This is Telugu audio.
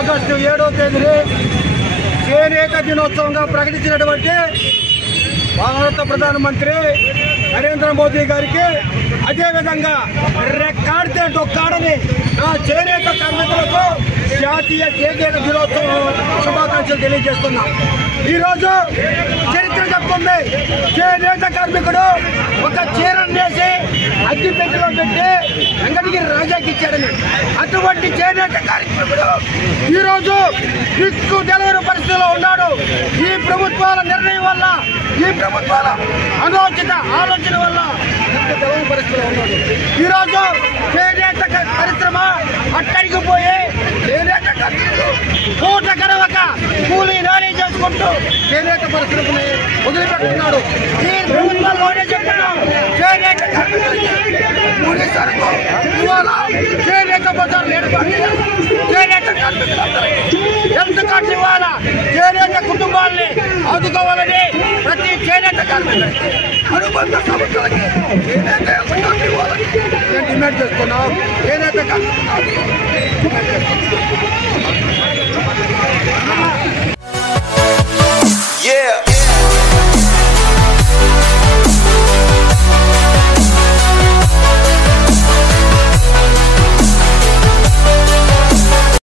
ఆగస్టు 7వ తేదీని చేనేత దినోత్సవంగా ప్రకటించినటువంటి భారత ప్రధానమంత్రి నరేంద్ర మోదీ గారికి అదేవిధంగా రెక్కాడితే డొక్కాడని చేనేత కార్మికులకు జాతీయ చేనేత దినోత్సవం శుభాకాంక్షలు తెలియజేస్తున్నాం. ఈరోజు చరిత్ర చెప్తుంది, చేనేత కార్మికుడు ఒక చీరను వేసి అగ్గిపెట్టెలో పెట్టి వెంకటగిరి రాజాకి ఇచ్చాడని. అటువంటి చేనేత కార్మికుడు ఈరోజు దిక్కు తెలవని పరిస్థితిలో ఉన్నాడు. ఈ ప్రభుత్వాల నిర్ణయం వల్ల, ఈ ప్రభుత్వాల అనుచిత ఆలోచన వల్ల దిక్కు తెలవని పరిస్థితిలో ఉన్నాడు. ఈరోజు చేనేత పరిశ్రమ అట్టడిగిపోయి చేనేత కార్మికులు పూట గడవక కూలీ నాని చేసుకుంటూ చేనేత పరిశ్రమని వదిలిపెట్టుకున్నాడు. ఈ ప్రభుత్వాల్లోనే చెప్తున్నాం, చేనేత కార్మికులకి ఇవాళ చేనేత బజార్లు ఏర్పాటు చేయాలి. చేనేత కార్మికులందరికీ ఎందుకంటే ఇవాళ చేనేత కుటుంబాలని ఆదుకోవాలని ప్రతి చేనేత కార్మికులకి అనుబంధ సంస్థలకి చేనేత ఇవ్వాలని నేను డిమాండ్ చేస్తున్నాం. చేనేత కార్మికులు